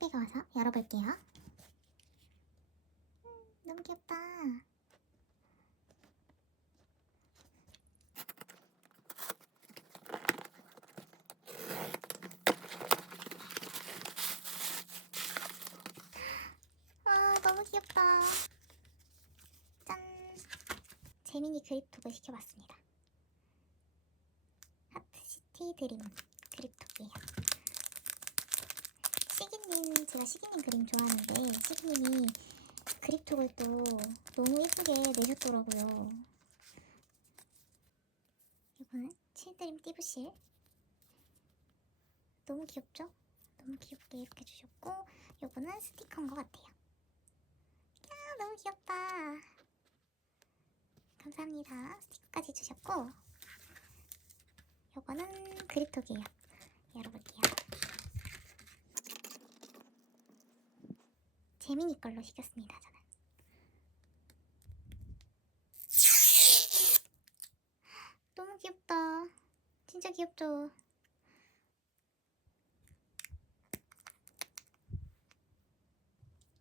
택배가 와서 열어볼게요. 음, 너무 귀엽다. 아, 너무 귀엽다. 짠! 재민이 그립톡을 시켜봤습니다. 하트시티 드림 그립톡이에요. 시기님, 제가 시기님 그림 좋아하는데 시기님이 그립톡을 또 너무 예쁘게 내셨더라고요. 이거는 칠드림 띠부실. 너무 귀엽죠? 너무 귀엽게 이렇게 주셨고 요거는 스티커인 것 같아요. 야, 너무 귀엽다. 감사합니다. 스티커까지 주셨고 요거는 그립톡이에요. 열어볼게요. 재민이 걸로 시켰습니다. 저는. 너무 귀엽다. 진짜 귀엽죠?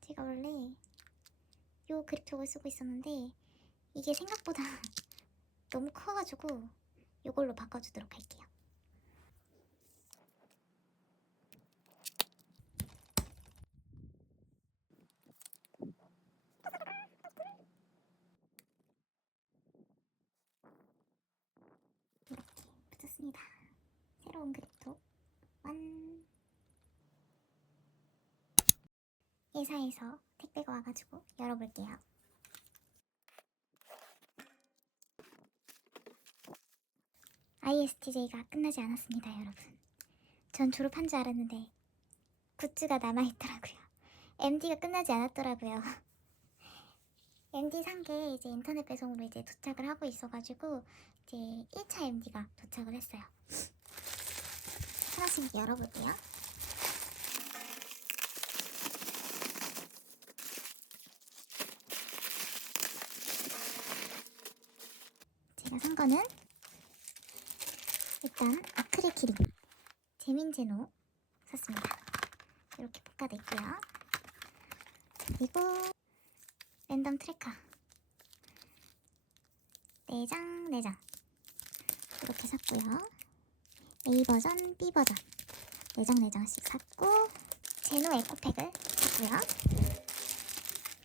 제가 원래 요 그립톡을 쓰고 있었는데 이게 생각보다 너무 커가지고 요걸로 바꿔주도록 할게요. 이렇게 붙였습니다. 새로운 그립톡 완. 회사에서 택배가 와가지고 열어볼게요. ISTJ가 끝나지 않았습니다, 여러분. 전 졸업한 줄 알았는데 굿즈가 남아있더라고요. MD가 끝나지 않았더라고요. MD 산 게 이제 인터넷 배송으로 이제 도착을 하고 있어가지고 이제 1차 MD가 도착을 했어요. 하나씩 열어볼게요. 제가 산 거는 일단 아크릴 키링 재민제노 샀습니다. 이렇게 볶아져 있고요. 그리고 랜덤 트래커 4장 4장 이렇게 샀고요. A 버전, B 버전 4장 4장씩 샀고 제노 에코팩을 샀고요.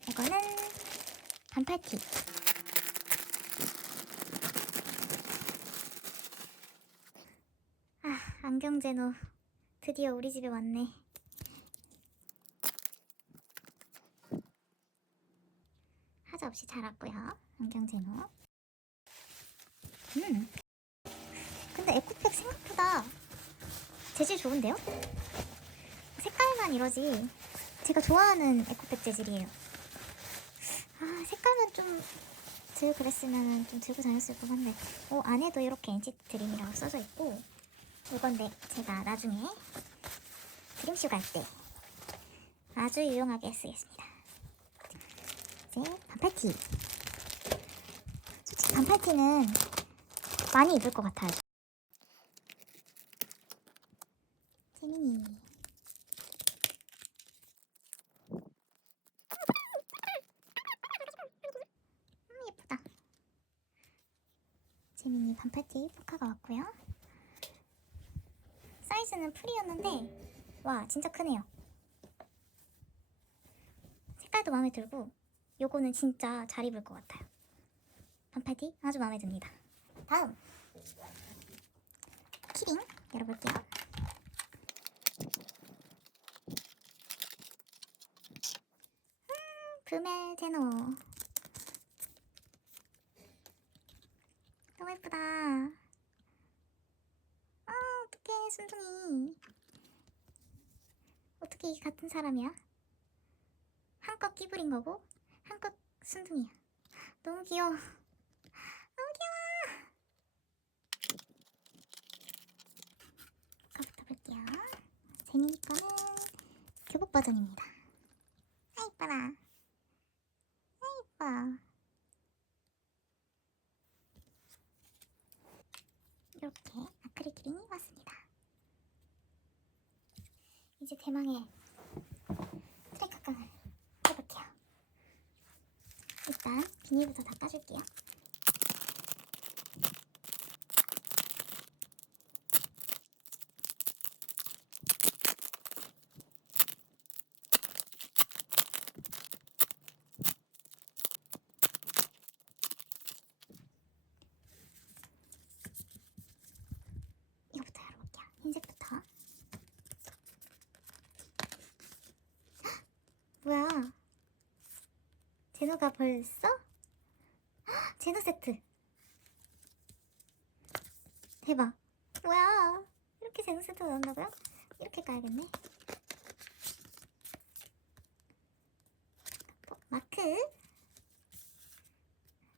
이거는 반팔티 아, 안경 제노 드디어 우리 집에 왔네. 하자 없이 잘 왔고요. 안경 제노. 음. 근데 에코팩 생각보다 재질 좋은데요? 색깔만 이러지. 제가 좋아하는 에코팩 재질이에요. 아, 색깔만 좀 들고 그랬으면 좀 들고 다녔을 것 같네. 어, 안에도 이렇게 NCT 드림이라고 써져 있고 이건데 제가 나중에 드림쇼 갈 때 아주 유용하게 쓰겠습니다. 이제 반팔티. 솔직히 반팔티는 많이 입을 것 같아요. 재민이. 음, 예쁘다. 재민이 반팔티 포카가 왔고요. 사이즈는 풀이었는데 와 진짜 크네요. 색깔도 마음에 들고 요거는 진짜 잘 입을 것 같아요. 반팔티 아주 마음에 듭니다. 다음. 키링 열어볼게요. 음 브멜 제노. 너무 예쁘다 순둥이. 어떻게 이 같은 사람이야? 한껏 끼부린 거고, 한껏 순둥이야. 너무 귀여워. 너무 귀여워. 이거부터 볼게요. 재민이 거는 교복 버전입니다. 아, 이뻐라. 아, 이뻐. 이렇게 아크릴 키링이 왔습니다. 이제 대망의 트랙 각광을 해볼게요. 일단 비닐부터 닦아줄게요. 제노가 벌써? 헉, 제노 세트. 대박. 뭐야? 이렇게 제노 세트가 나온다고요? 이렇게 까야겠네. 어, 마크.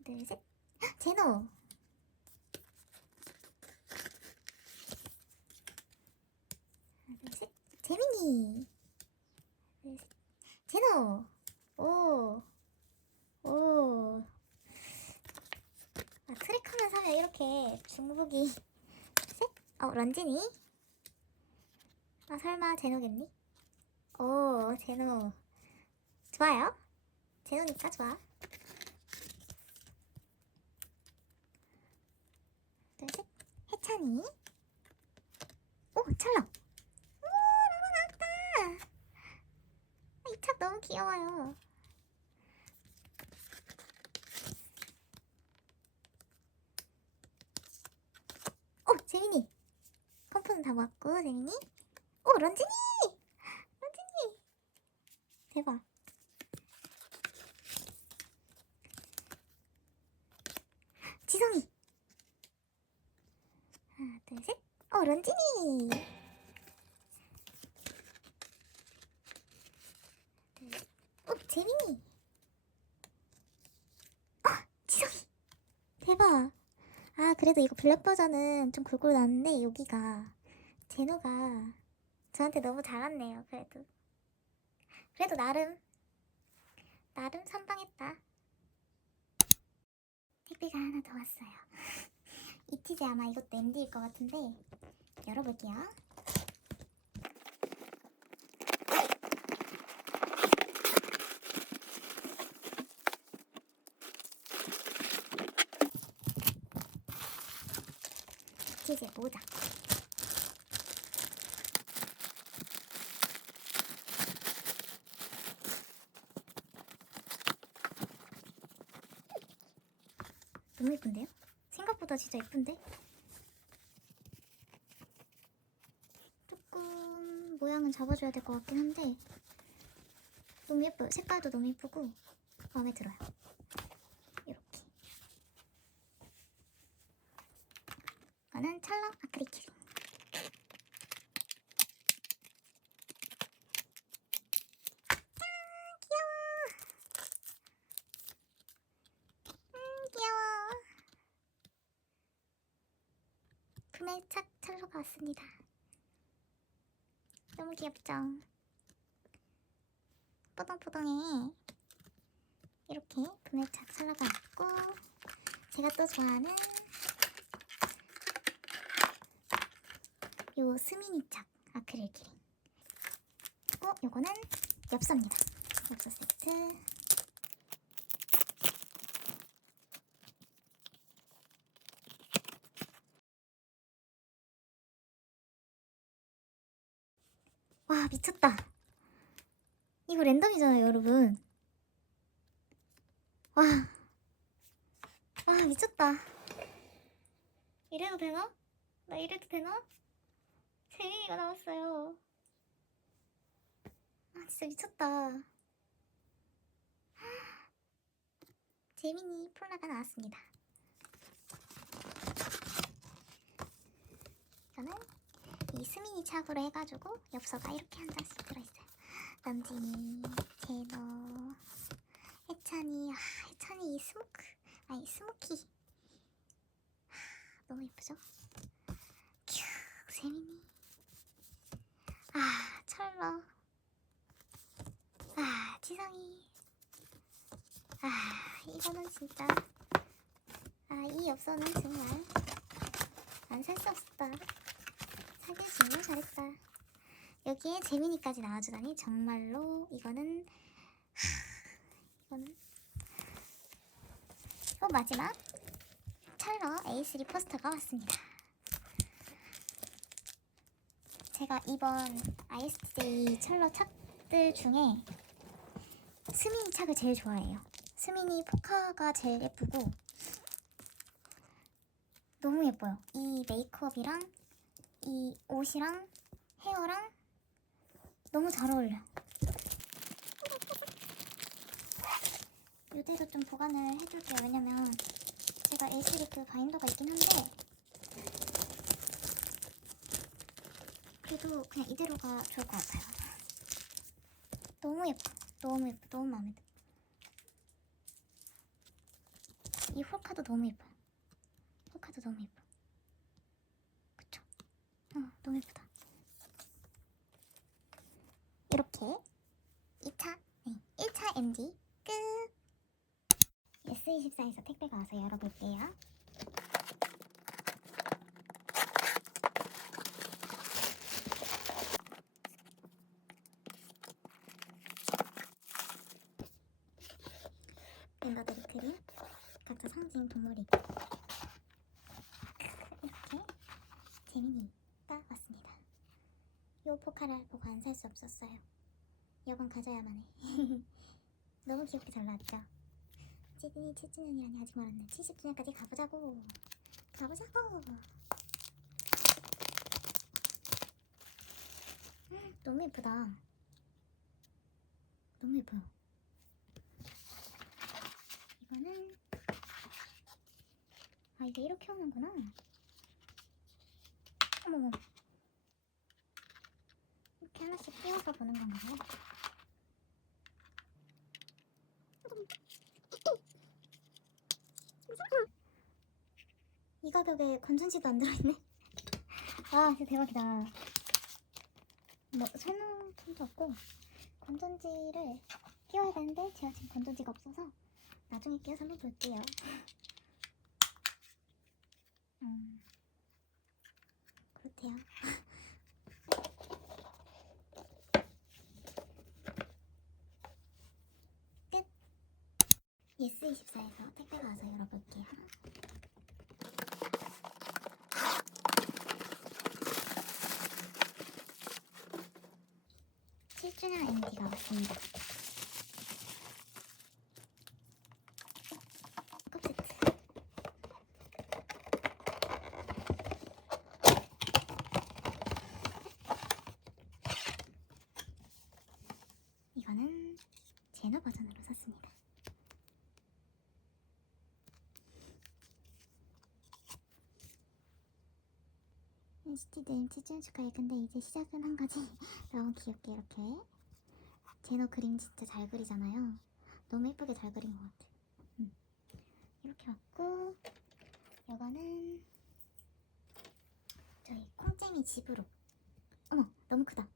둘, 셋. 헉, 제노. 하나, 둘, 셋. 재민이. 하나, 둘, 셋. 제노. 오. 오. 아, 트랙하면 사면 이렇게 중복이 셋? 어, 런진이? 아, 설마 제노겠니? 오, 제노. 좋아요. 제노니까 좋아. 둘, 셋. 해찬이. 오, 찰랑. 오, 나가 나왔다. 이책 너무 귀여워요. 오, 재민이. 컴프는 재민이. 오, 런진이! 런진이! 대박. 지성이. 하나, 둘, 셋. 오, 셋. 오, 재민이! 아, 지성이! 대박. 아, 그래도 이거 블랙 버전은 좀 골골 나는데, 여기가. 제노가 저한테 너무 잘왔네요, 그래도. 그래도 나름, 나름 선방했다. 택배가 하나 더 왔어요. 이티제 아마 이것도 MD일 것 같은데, 열어볼게요. 이티제 모자. 너무 예쁜데요? 생각보다 진짜 예쁜데? 조금 모양은 잡아줘야 될 것 같긴 한데 너무 예뻐요. 색깔도 너무 예쁘고 마음에 들어요. 이렇게 이거는 찰랑 아크릴키링 귀여워. 구매착 찰로가 왔습니다. 너무 귀엽죠? 뽀동뽀동해. 이렇게 구매착 찰로가 왔고, 제가 또 좋아하는 요 스미니 착 아크릴 키링. 그리고 요거는 엽서입니다. 엽서 세트. 와 미쳤다. 이거 랜덤이잖아요 여러분. 와, 와 미쳤다. 이래도 되나? 나 이래도 되나? 재민이가 나왔어요. 아 진짜 미쳤다. 재민이 폴라가 나왔습니다. 이거 는이 스미니 착으로 해가지고 엽서가 이렇게 한 장씩 들어있어요. 런진이, 제너, 해찬이, 아, 해찬이 이 스모크, 아니 스모키. 아, 너무 예쁘죠? 큐, 세민이. 아, 철러. 아, 지성이. 아, 이거는 진짜. 아, 이 엽서는 정말 안 살 수 없었다. 사길 정말 잘했다. 여기에 재민이까지 나와주다니 정말로 이거는 하, 이거는 그리고 마지막 찰러 A3 포스터가 왔습니다. 제가 이번 ISTJ 찰러 착들 중에 스민 착을 제일 좋아해요. 스민이 포카가 제일 예쁘고 너무 예뻐요. 이 메이크업이랑 이 옷이랑 헤어랑 너무 잘 어울려. 이대로 좀 보관을 해줄게요. 왜냐면 제가 A3 그 바인더가 있긴 한데 그래도 그냥 이대로가 좋을 것 같아요. 너무 예뻐. 너무 예뻐. 너무 마음에 들어. 이 홀카도 너무 예뻐요. 홀카도 너무 예뻐. 어, 너무 예쁘다. 이렇게 2차, 네, 1차 MD 끝! S24에서 택배가 와서 열어볼게요. 멤버들이 그린 각자 상징 동물이 이렇게 재민이가 왔습니다. 요 포카를 보고 안 살 수 없었어요. 여건 가져야만 해. 너무 귀엽게 잘 나왔죠? 시드니 7주년이라니 아직 멀었네. 70주년까지 가보자고. 가보자고. 음, 너무 예쁘다. 너무 예뻐요. 이거는 아 이게 이렇게 오는구나. 어머머. 이렇게 하나씩 띄워서 보는 건가요? 이 가격에 건전지도 안 들어있네. 아, 진짜 대박이다. 뭐, 설명품도 없고, 건전지를 끼워야 되는데, 제가 지금 건전지가 없어서, 나중에 끼워서 한번 볼게요. 음, 그렇대요. 끝! 예스24에서 택배가 와서 열어볼게요. 7주년 MD가 왔습니다. 이거는 제너 버전으로 샀습니다. NCT들 7주년 축하해. 근데 이제 시작은 한 가지. 너무 귀엽게 이렇게 제너 그림 진짜 잘 그리잖아요. 너무 예쁘게 잘 그린 것 같아. 음. 이렇게 왔고 이거는 저희 콩잼이 집으로. 어머 너무 크다.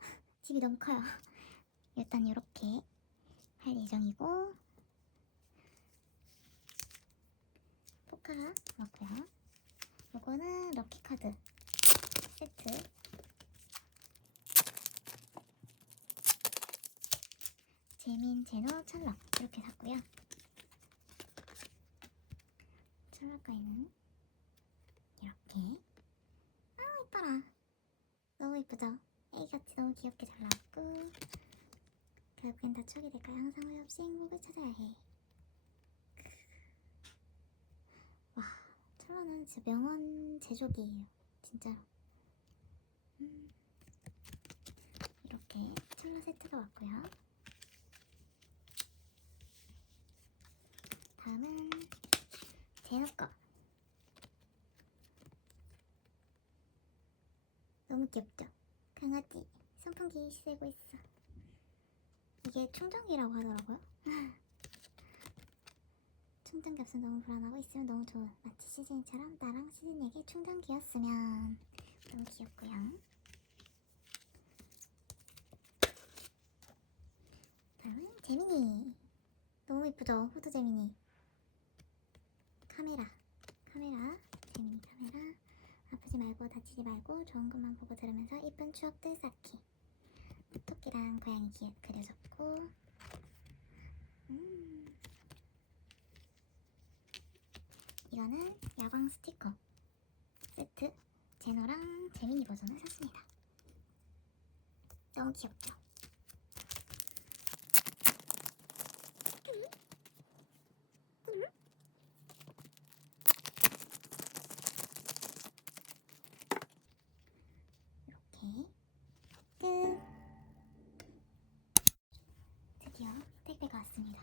집이 너무 커요. 일단 이렇게 할 예정이고 포카 왔고요. 이거는 럭키 카드 세트. 재민, 제노, 찰락 이렇게 샀고요. 찰락가에는 이렇게 아 이뻐라 너무 이쁘죠? 애기같이 너무 귀엽게 잘 나왔고 결국엔 다 추억이 될까요? 항상 후회 없이 행복을 찾아야 해. 와 찰락은 진짜 명언 제조기예요 진짜로. 음, 이렇게 세트가 왔고요. 다음은 제노 거. 너무 귀엽죠? 강아지 선풍기 쓰고 있어. 이게 충전기라고 하더라고요. 충전기 없으면 너무 불안하고 있으면 너무 좋은 마치 시즌이처럼 나랑 시즌에게 충전기였으면 너무 귀엽고요. 다음은 재민이. 너무 예쁘죠? 후드 재민이. 카메라. 카메라. 재민이 카메라. 아프지 말고 다치지 말고 좋은 것만 보고 들으면서 이쁜 추억들 쌓기. 토끼랑 고양이 기 그려졌고. 음. 이거는 야광 스티커. 세트. 제노랑 재민이 버전을 샀습니다. 너무 귀엽죠? 이렇게 끝. 드디어 택배가 왔습니다.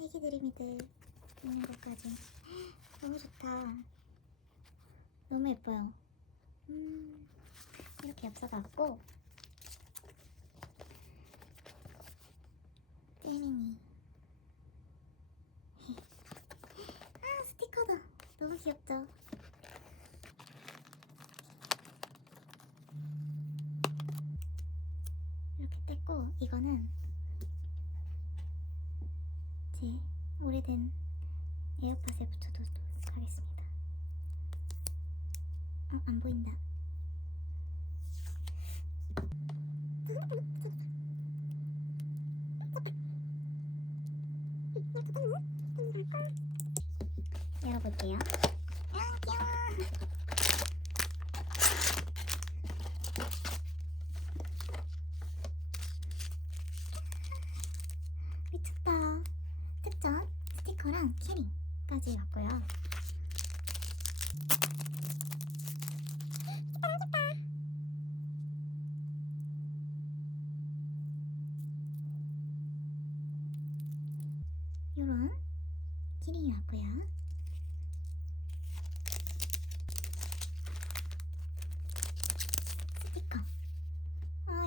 애기 드림이들 있는 것까지. 너무 좋다. 너무 예뻐요. 음 이렇게 엽서가 왔고 재민이 아 스티커다 너무 귀엽죠 이렇게 뗐고 이거는 제 오래된 에어팟에 붙여두도록 하겠습니다. 어, 안 보인다. 열어볼게요. 아, 귀여워. 미쳤다. 특전 스티커랑 키링까지 왔고요. 요런 키링이 왔고요. 스티커. 아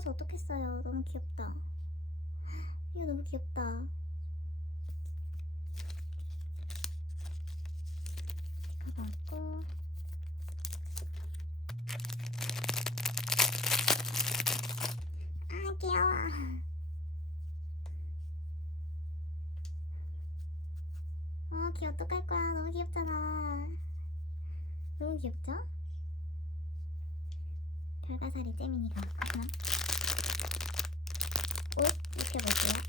이거 아까워서 어떡했어요. 너무 귀엽다. 이거 너무 귀엽다. 스티커가 왔고 아 귀여워. 어, 귀 어떡할 거야. 너무 귀엽잖아. 너무 귀엽죠? 별가사리 잼민이가 나. 옷 입혀볼게요.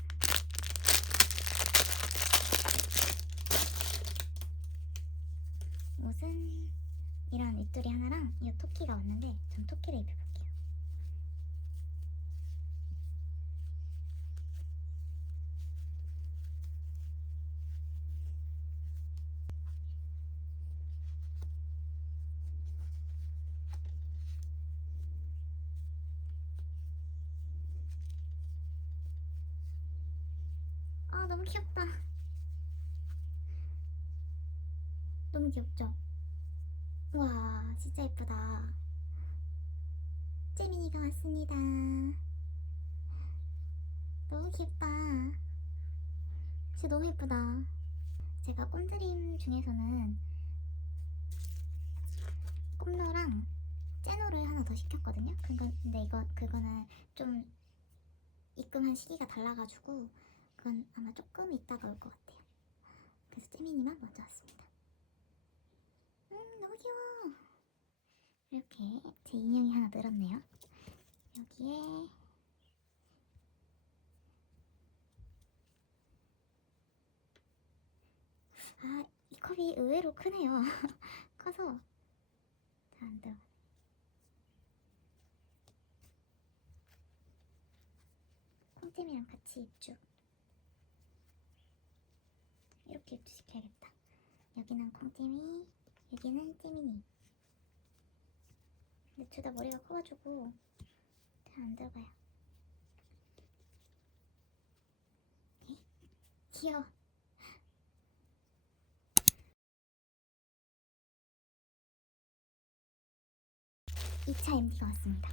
옷은 이런 윗돌이 하나랑 이 토끼가 왔는데 전 토끼를 입혀볼게요. 너무 귀엽다. 너무 귀엽죠? 와 진짜 예쁘다. 재민이가 왔습니다. 너무 귀엽다. 진짜 너무 예쁘다. 제가 꼼드림 중에서는 꼼노랑 째노를 하나 더 시켰거든요. 근데 이거 그거는 좀 입금한 시기가 달라가지고 그건 아마 조금 있다가 올 것 같아요. 그래서 잼민이만 먼저 왔습니다. 음, 너무 귀여워. 이렇게 제 인형이 하나 늘었네요. 여기에 아, 이 컵이 의외로 크네요. 커서 잘안 들어. 콩잼이랑 같이 입주. 이렇게 입주시켜야겠다. 여기는 콩잼이, 여기는 잼이니. 근데 둘 다 머리가 커가지고 잘 안 들어가요. 에? 귀여워. 2차 MD가 왔습니다.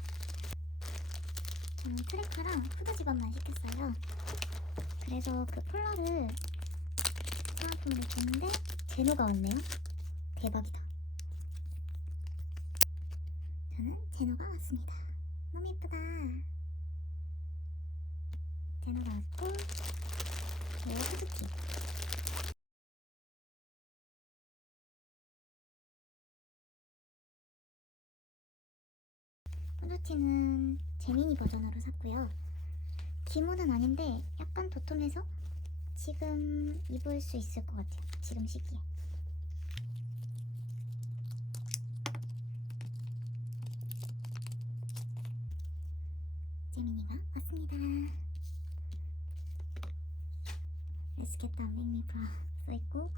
저는 트래커랑 후드 집업만 시켰어요. 그래서 그 폴러를 화장품을 이렇게 했는데 제노가 왔네요. 대박이다. 저는 제노가 왔습니다. 너무 예쁘다. 제노가 왔고 저 후드티. 후드티는 재민이 버전으로 샀고요. 기모는 아닌데 약간 도톰해서 지금 입을 수 있을 것 같아요. 지금 시기에. 재민이가 왔습니다. Me bra 써있고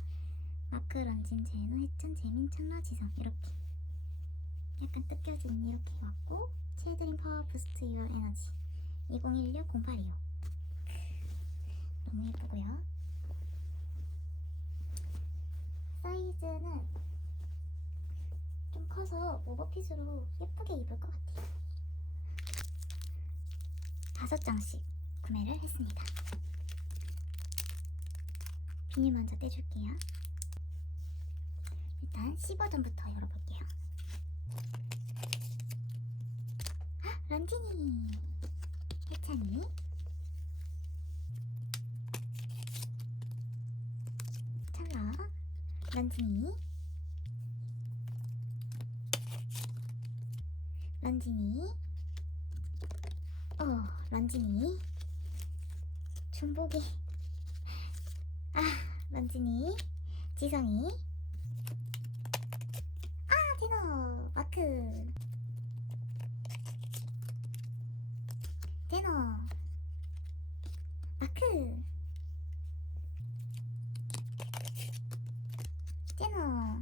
마크 런쥔 제노 해찬 재민 찬라 지성 이렇게 약간 뜯겨진 이렇게 왔고 체드린 파워 부스트 유어 에너지 2016 0825 너무 예쁘고요. 사이즈는 좀 커서 오버핏으로 예쁘게 입을 것 같아요. 다섯 장씩 구매를 했습니다. 비닐 먼저 떼줄게요. 일단 C 버전부터 열어볼게요. 헉, 런쥔이. 해찬이 찰나 런쥔이. 런쥔이. 어 런쥔이. 중복이 아 런쥔이. 지성이. 아 디노. 마크. 디노. 마크 디노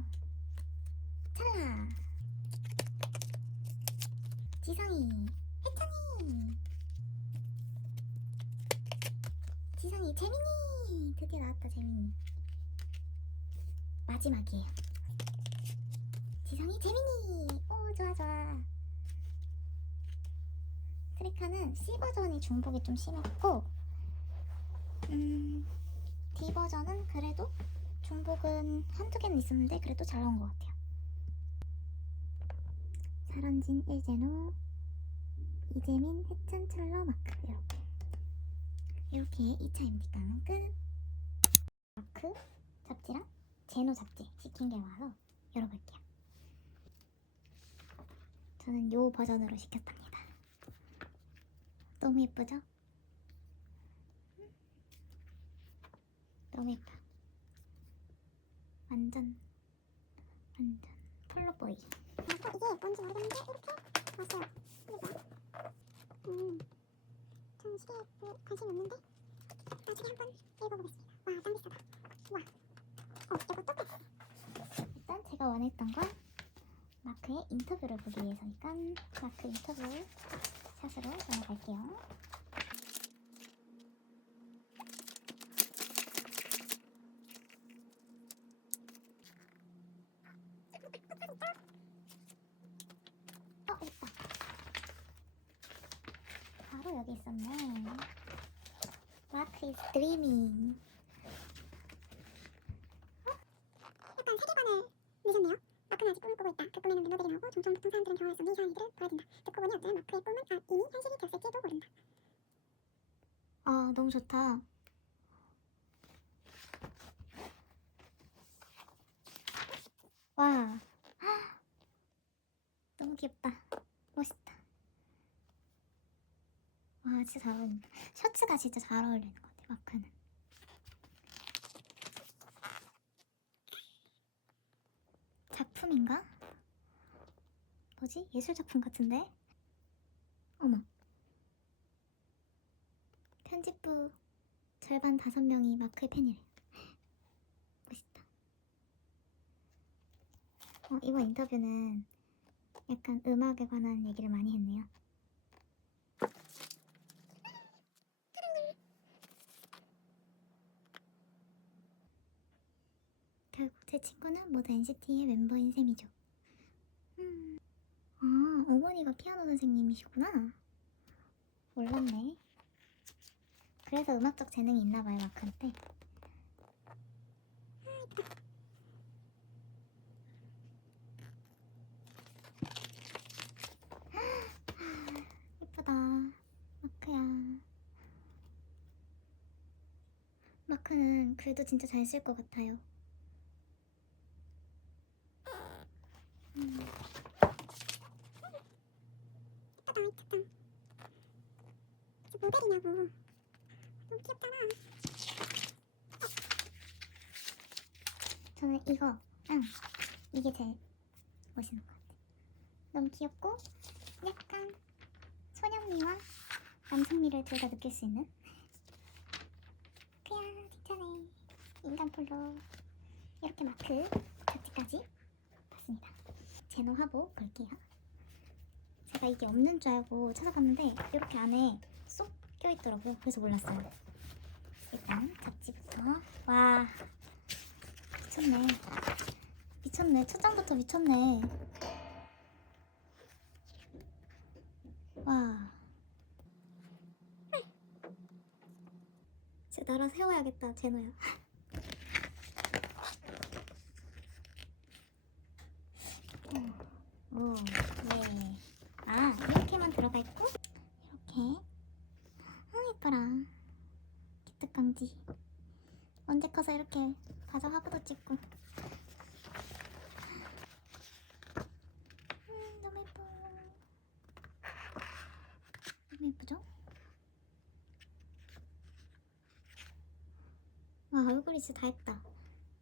찰나. 지성이. 해찬이. 지성이 재민이. 드디어 나왔다 재민이. 마지막이에요. 지성이 재민이. 오 좋아 좋아. 트리카는 C 버전이 중복이 좀 심했고 음 D 버전은 그래도 중복은 한두 개는 있었는데 그래도 잘 나온 것 같아요. 사런진 일제노 이재민 해찬 찰러 마크 이렇게. 이렇게 2차 MD깡 끝. 마크 잡지랑 제노 잡지 시킨 게 와서 열어볼게요. 저는 요 버전으로 시켰답니다. 너무 예쁘죠? 너무 예뻐 완전 완전 펄러보이 이게 뭔지 모르겠는데 이렇게 왔어요 이게 뭐야? 음, 전 시계에 관심이 없는데 나중에 한번 읽어보겠습니다. 와, 짱 비싸다. 와, 어, 이거 똑같아. 일단 제가 원했던 건 마크의 인터뷰를 보기 위해서니까 마크 인터뷰 샷으로 넘어갈게요. 어, 있다. 바로 여기 있었네. 마크 is dreaming. 약간 세계관을 내셨네요. 마크는 아직 꿈을 꾸고 있다. 그 꿈에는 멤버들이 나오고 종종 보통 사람들은 경험할 수 없는 이상한 일들을 보여준다. 듣고 보니 어쩌면 마크의 꿈은 아, 이미 현실이 되었을지도 모른다. 아, 너무 좋다. 와. 너무 귀엽다. 멋있다. 와, 진짜 잘 어울린다. 셔츠가 진짜 잘 어울리는 것 같아, 마크는. 작품인가? 뭐지? 예술 작품 같은데? 어머. 편집부 절반 다섯 마크의 팬이래. 멋있다. 어, 이번 인터뷰는 약간 음악에 관한 얘기를 많이 했네요. 결국 제 친구는 모두 NCT의 멤버인 셈이죠. 음. 아, 어머니가 피아노 선생님이시구나. 몰랐네. 그래서 음악적 재능이 있나 봐요, 마크한테. 예쁘다. 마크야. 마크는 글도 진짜 잘 쓸 것 같아요. 음, 모델이냐고 귀엽잖아 저는 이거, 응, 이게 제일 멋있는 것 같아요. 너무 귀엽고, 약간 소년미와 남성미를 둘 다 느낄 수 있는. 그냥 칭찬해. 인간 폴로. 이렇게 마크 자체까지 봤습니다. 제노 화보 볼게요. 제가 이게 없는 줄 알고 찾아봤는데 이렇게 안에 쏙 껴있더라고요. 그래서 몰랐어요. 일단 잡지부터 와 미쳤네. 미쳤네. 첫 장부터 미쳤네. 와. 진짜 나라 세워야겠다, 제노야. 오, 오, 예. 아, 이렇게만 들어가 있고, 이렇게. 아, 예뻐라. 기특강지. 언제 커서 이렇게 가서 화보도 찍고. 음, 너무 예뻐. 너무 예쁘죠? 와, 얼굴이 진짜 다 했다.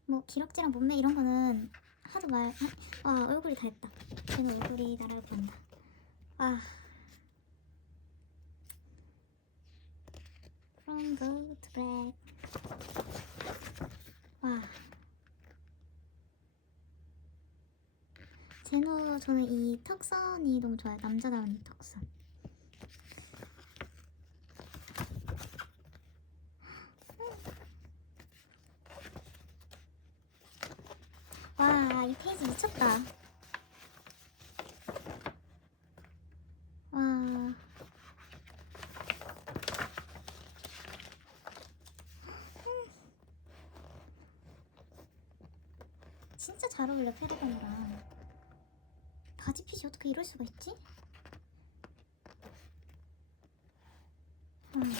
뭐, 기럭지랑 몸매 이런 거는 하도 말, 아, 와, 얼굴이 다 했다. 쟤는 얼굴이 나라를 부른다. 아. From blue to black. 와. 제노 저는 이 턱선이 너무 좋아요. 남자다운 이 턱선. 와, 이 페이지 미쳤다. 와. 진짜 잘 어울려 페르건이랑 바지 핏이 어떻게 이럴 수가 있지? 음.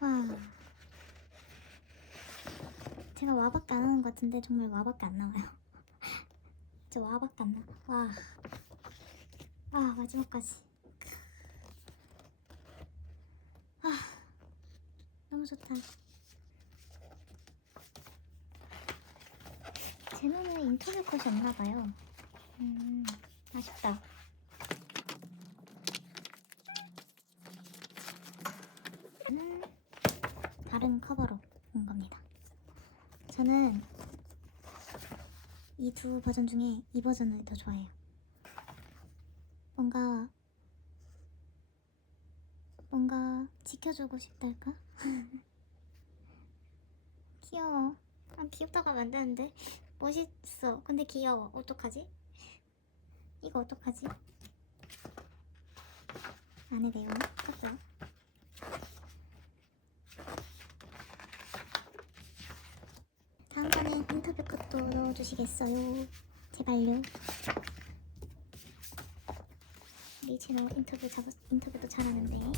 와 제가 와밖에 안 하는 것 같은데 정말 와밖에 안 나와요 진짜 와밖에 안 나와 와, 와 마지막까지 아 너무 좋다. 제노는 인터뷰 컷이 없나봐요. 음, 아쉽다. 음, 다른 커버로 온 겁니다. 저는 이 두 버전 중에 이 버전을 더 좋아해요. 뭔가 뭔가 지켜주고 싶달까? 귀여워. 아, 귀엽다고 하면 안 되는데. 멋있어. 근데 귀여워. 어떡하지? 이거 어떡하지? 안에 내용 썼어요. 다음번에 인터뷰 컷도 넣어주시겠어요? 제발요. 우리 채널 인터뷰 잡 인터뷰도 잘하는데 이렇게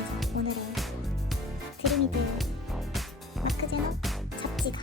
해서 오늘의 드림이들 마크 제너 잡지가